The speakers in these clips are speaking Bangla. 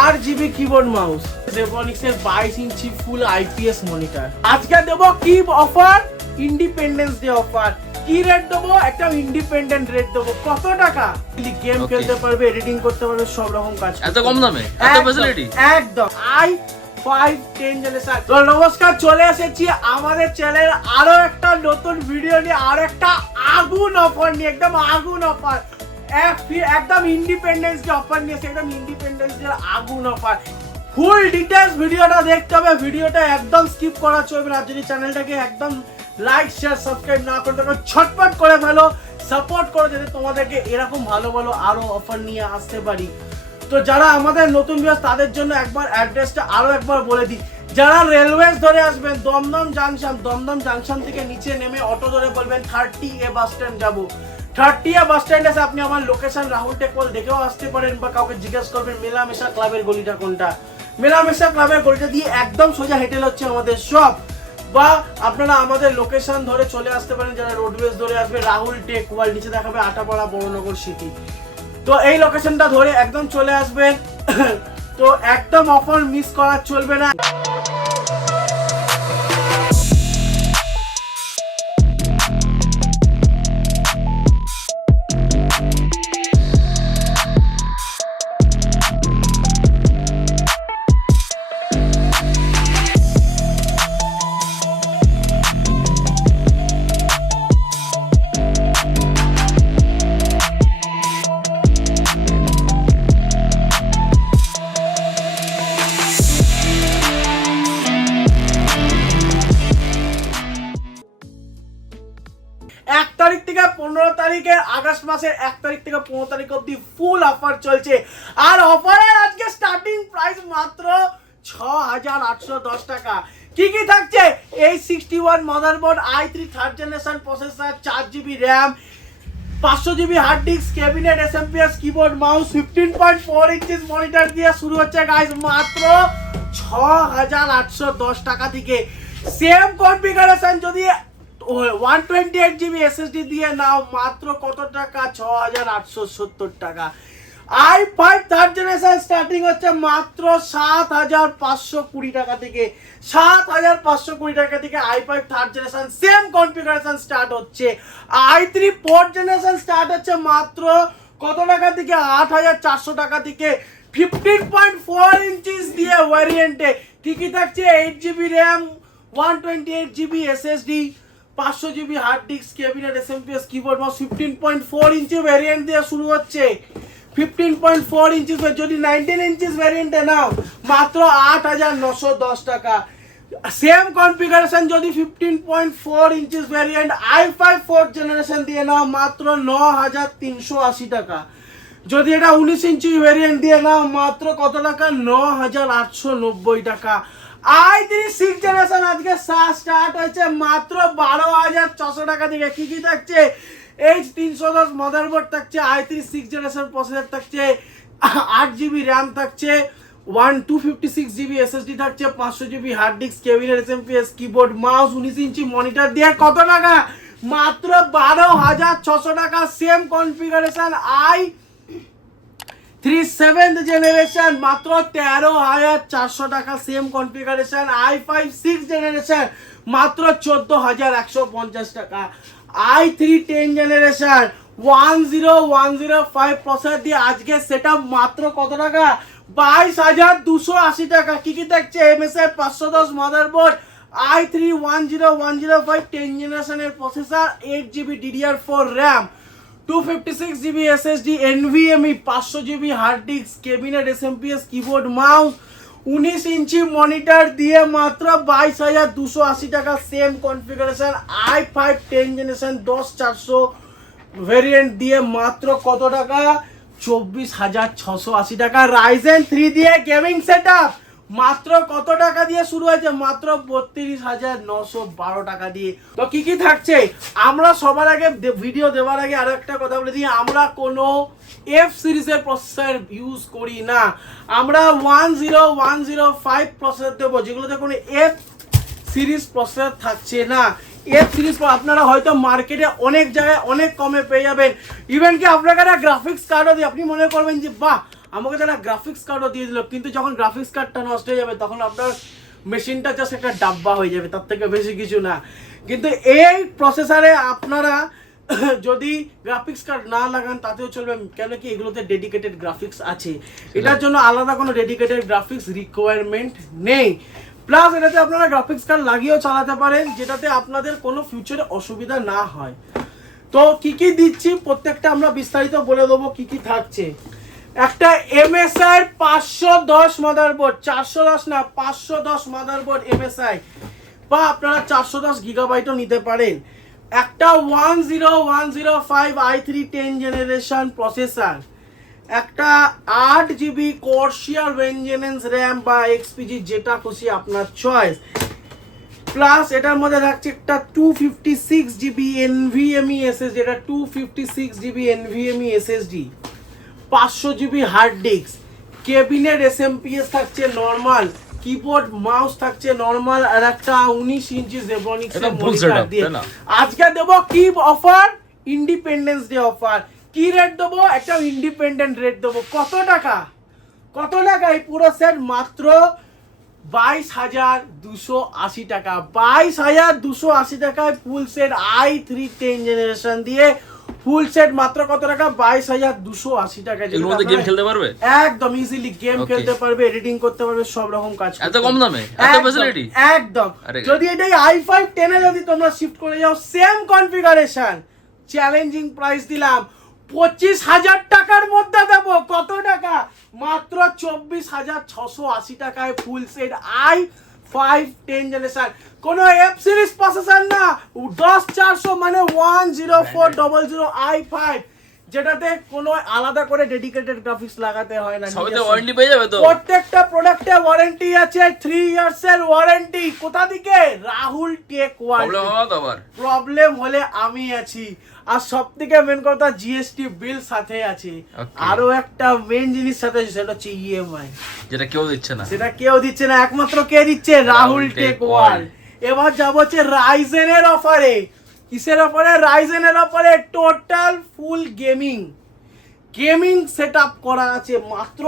8GB কিবোর্ড মাউস, জেবনিক্সের 22 ইঞ্চি ফুল আইপিএস মনিটর। আজকে দেবো কি অফার, ইন্ডিপেন্ডেন্স ডে অফার। কি রেট দেবো? একটা ইন্ডিপেন্ডেন্ট রেট দেবো। কত টাকা? গেম খেলতে পারবে, এডিটিং করতে পারবে, সব রকম কাজ। এত কম দামে এত ফ্যাসিলিটি একদম। i5 generation. তো নমস্কার, চলে এসেছি আমাদের চ্যানেল আরো একটা নতুন ভিডিও নিয়ে, আরো একটা আগুন অফার নিয়ে, একদম আগুন অফার, একদম ইন্ডিপেন্ডেন্স ডে অফার নিয়ে, একদম ইন্ডিপেন্ডেন্স ডে আগুন অফার। ফুল ডিটেইলস ভিডিওটা দেখতে হবে, ভিডিওটা একদম স্কিপ করা চলবে না। যদি চ্যানেলটাকে একদম লাইক শেয়ার সাবস্ক্রাইব না করে থাকো, ছটপট করে ফেলো, সাপোর্ট করো যাতে তোমাদেরকে এরকম ভালো ভালো আরো অফার নিয়ে আসতে পারি। তো যারা আমাদের নতুন ভিউয়ার্স তাদের জন্য একবার অ্যাড্রেসটা আরো একবার বলে দিই। যারা রেলওয়েজ ধরে আসবেন, দমদম জাংশন থেকে নিচে নেমে অটো ধরে বলবেন 30A বাস স্ট্যান্ড যাবো। 30A বাস স্ট্যান্ড এসে আপনি আমার লোকেশন রাহুল টেকওয়াল দেখেও আসতে পারেন, বা কাউকে জিজ্ঞেস করবেন মেলামেশা ক্লাবের গলিটা কোনটা। মেলামেশা ক্লাবের গলিটা দিয়ে একদম সোজা হেঁটে হচ্ছে আমাদের শপ, বা আপনারা আমাদের লোকেশন ধরে চলে আসতে পারেন। যারা রোডওয়েজ ধরে আসবে, রাহুল টেকওয়াল, নিচে দেখাবে আটাপাড়া বড়নগর সিটি। তো এই লোকেশনটা ধরে একদম চলে আসবেন। তো একদম অফার মিস করা চলবে না। আগস্ট মাসের 1 তারিখ থেকে 15 তারিখ অবধি ফুল অফার চলছে। আর অফারের আজকে স্টার্টিং প্রাইস মাত্র 6810 টাকা। কি কি থাকছে? এই 61 motherboard, i3 third generation processor, 4GB RAM, 500GB hard disk, cabinet, SMPS, keyboard, mouse, 15.4 inches monitor দিয়ে শুরু হচ্ছে গাইস মাত্র 6810 টাকা থেকে। সেম কনফিগারেশন যদি 128GB SSD দিয়ে নাও মাত্র কত টাকা? 6870 টাকা। i5 থার্ড জেনারেশন স্টার্টিং হচ্ছে মাত্র 7520 টাকা থেকে। 7520 টাকা থেকে i5 third generation same configuration start হচ্ছে। i3 ফোর্থ জেনারেশন স্টার্ট হচ্ছে মাত্র কত টাকা থেকে? 8400 টাকা থেকে। 15.4 ইঞ্চিস দিয়ে ভ্যারিয়েন্টে কি কি থাকছে? 8GB RAM, 128GB SSD, 500GB hard disk, cabinet, SMPS, keyboard, mouse. 15.4 inch variant দিয়ে শুরু হচ্ছে। 15.4 ইঞ্চি যদি 19 ইঞ্চিস ভ্যারিয়েন্টে নাও মাত্র 8910 টাকা। সেম কনফিগারেশন যদি 15.4 inches variant i5 4th generation দিয়ে নাও মাত্র 9380 টাকা। যদি এটা 19 ইঞ্চি ভ্যারিয়েন্ট দিয়ে নাও মাত্র কত টাকা? 9890 টাকা। i3 6th জেনারেশন আজকে স্টার্ট হয়েছে মাত্র 12600 টাকা থেকে। কি কি থাকছে? H310 মাদারবোর্ড থাকছে, i3 6th জেনারেশন প্রসেসর থাকছে, 8GB র্যাম থাকছে, 256GB SSD থাকছে, 500GB hard disk, cabinet, SMPS, keyboard, mouse, 19 inch monitor দিয়ে কত টাকা? মাত্র 12600 টাকা। Same configuration i3 7th generation মাত্র 13400 টাকা। Same configuration i5 6th generation মাত্র 14150 টাকা। i3 10th জেনারেশন 10105 প্রসেসর দিয়ে আজকে সেটা মাত্র কত টাকা? 22280 টাকা। কি কি থাকছে? MSI 510 মাদারবোর্ড, i3 10105 10th জেনারেশনের processor, 8GB DDR4 RAM, 256GB SSD, NVMe, 500GB hard disk, cabinet, SMPS, keyboard, mouse, 19 inch monitor দিয়ে মাত্র 22280 টাকা। Same configuration i5 10 generation 10400 variant দিয়ে মাত্র কত টাকা? 24680 টাকা। রাইজেন 3 দিয়ে গেমিং সেটআপ মাত্র কত টাকা দিয়ে শুরু হয়েছে? মাত্র 32912 টাকা দিয়ে। তো কি কি থাকছে? আমরা সবার আগে ভিডিও দেওয়ার আগে আরো একটা কথা বলে দিই, আমরা কোনো F সিরিজের প্রসেসর ইউজ করি না। আমরা 10105 প্রসেসর দেবো, যেগুলোতে কোনো F সিরিজ প্রসেসর থাকছে না। এফ সিরিজ আপনারা হয়তো মার্কেটে অনেক জায়গায় অনেক কমে পেয়ে যাবেন। ইভেন কি আপনাকে একটা গ্রাফিক্স কার্ডও দিয়ে আপনি মনে করবেন যে বাহ, আমাকে তারা গ্রাফিক্স কার্ডও দিয়ে দিল, কিন্তু যখন গ্রাফিক্স কার্ডটা নষ্ট হয়ে যাবে তখন আপনার মেশিনটা জাস্ট একটা ডাব্বা হয়ে যাবে, তার থেকে বেশি কিছু না। কিন্তু এই প্রসেসরে আপনারা যদি গ্রাফিক্স কার্ড না লাগান তাতেও চলবে, কেন কি এগুলোতে ডেডিকেটেড গ্রাফিক্স আছে, এটার জন্য আলাদা কোনো ডেডিকেটেড গ্রাফিক্স রিকোয়ারমেন্ট নেই। প্লাস এটাতে আপনারা গ্রাফিক্স কার্ড লাগিয়েও চালাতে পারেন, যেটাতে আপনাদের কোনো ফিউচারে অসুবিধা না হয়। তো কি কি দিচ্ছি প্রত্যেকটা আমরা বিস্তারিত বলে দেবো কি কি থাকছে। একটা MSI 510 মাদারবোর্ড, 410 না 510 মাদারবোর্ড MSI, বা আপনারা 410 গিগাবাইটও নিতে পারেন। একটা 10105 i3 10 জেনারেশন প্রসেসর, একটা 8GB Corsair Vengeance RAM বা XPG, যেটা খুশি আপনার চয়েস। প্লাস এটার মধ্যে থাকছে একটা 256GB NVMe SSD, এটা 256GB NVMe SSD, 500GB hard disk, cabinet SMPS থাকছে নরমাল, কিবোর্ড মাউস থাকছে নরমাল, আর একটা 19 ইঞ্চি জেব্রনিক্স এর মনিটর দিয়ে আজকে দেবো কি অফার, ইন্ডিপেন্ডেন্স ডে অফার। কি রেট দেবো? একটা ইন্ডিপেন্ডেন্ট রেট দেবো। কত টাকা? কত টাকা? এই পুরো সেট মাত্র 22,280 টাকা। 22,280 টাকায় ফুল সেট i3 10 জেনারেশন দিয়ে ফুল সেট মাত্র কত টাকা? 22,280 টাকা। এর মধ্যে গেম খেলতে পারবে? একদম ইজিলি গেম খেলতে পারবে, এডিটিং করতে পারবে, সব রকম কাজ করতে এত কম দামে এত ফ্যাসিলিটি একদম। যদি এটাই i5 10 এ যদি তোমরা শিফট করে যাও, সেম কনফিগারেশন, চ্যালেঞ্জিং প্রাইস দিলাম 25,000 টাকার মধ্যে দেবো। কত টাকা? মাত্র 24,680 টাকায় ফুল সেট i5 10 জেনারেশন। কোন এফ সিরিজ প্রসেসর না, 10400 মানে 10400 i5, যেটাতে কোনো আলাদা করে ডেডিকেটেড গ্রাফিক্স লাগাতে হয় না। সবইতে ওয়ারেন্টি পেয়ে যাবে তো? প্রত্যেকটা প্রোডাক্টে ওয়ারেন্টি আছে, 3 ইয়ার্স এর ওয়ারেন্টি। কোথা থেকে? Rahul tech world. প্রবলেম হলে আমি আছি। আর সবথেকে মেন কথা, জিএসটি বিল সাথে আছে। আরো একটা মেন জিনিস সাথে আছে, সেটা হচ্ছে ইএমআই, যেটা কেউ দিচ্ছে না। সেটা কেউ দিচ্ছে না, একমাত্র কে দিচ্ছে? Rahul tech world. এবার যাব হচ্ছে রাইজেনের অফারে। কিসের অফারে? রাইজেনের অফারে। টোটাল ফুল গেমিং সেটআপ করা আছে মাত্র,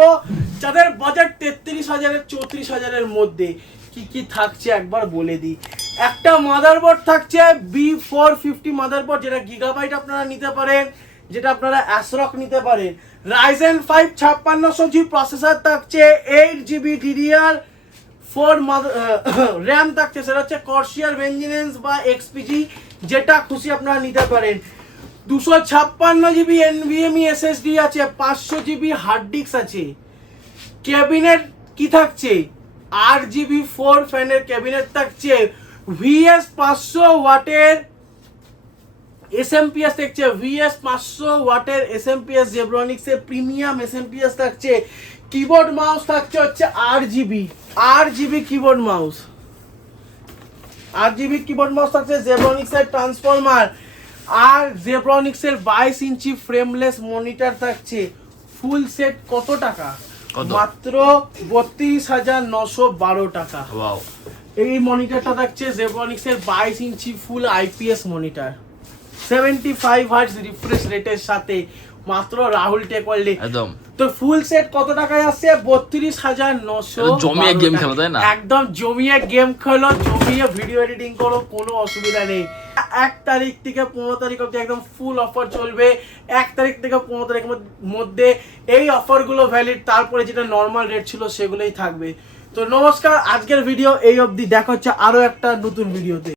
যাদের বাজেট 33,000 34,000 মধ্যে। কি কি থাকছে একবার বলে দিই। একটা মাদারবোর্ড থাকছে B450 মাদারবোর্ড, যেটা গিগাবাইট আপনারা নিতে পারেন, যেটা আপনারা অ্যাসরক নিতে পারেন। রাইজেন 5 5600G প্রসেসর থাকছে, 8GB DDR4 র্যাম থাকছে, সেটা হচ্ছে Corsair Vengeance বা XPG, যেটা খুশি আপনারা নিতে পারেন। 256GB NVMe SSD আছে, 500GB হার্ড ডিস্ক আছে। ক্যাবিনেট কি থাকছে? 8GB 4 ফ্যানের ক্যাবিনেট থাকছে, VS 500 ওয়াটের SMPS থাকছে, VS 500 ওয়াটের SMPS জেব্রনিক্স এর প্রিমিয়াম SMPS থাকছে। কিবোর্ড মাউস থাকছে হচ্ছে 8GB keyboard mouse, 8GB keyboard mouse থাকছে, জেব্রনিক্স এর ট্রান্সফরমার, আর জেব্রনিক্স এর 22 ইঞ্চি ফ্রেমলেস মনিটর থাকছে। ফুল সেট কত টাকা? মাত্র 32,912 টাকা। ওয়াও। এই মনিটরটা থাকছে জেব্রনিক্স এর 22 ইঞ্চি ফুল IPS মনিটর, 75 হার্টজ রিফ্রেশ রেটের সাথে, মাত্র রাহুল টেক ওয়ার্ল্ডে। একদম। তো ফুল সেট কত টাকায় আসছে? 32,900। জমিয়ে গেম খেলো, তাই না? একদম জমিয়ে গেম খেলো, জমিয়ে ভিডিও এডিটিং করো, কোনো অসুবিধা নেই। 1 তারিখ থেকে 15 তারিখ অবধি একদম ফুল অফার চলবে। 1 তারিখ থেকে 15 তারিখের মধ্যে এই অফারগুলো ভ্যালিড, তারপরে যেটা নর্মাল রেট ছিল সেগুলোই থাকবে। তো নমস্কার, আজকের ভিডিও এই অবধি। দেখা হচ্ছে আরো একটা নতুন ভিডিওতে।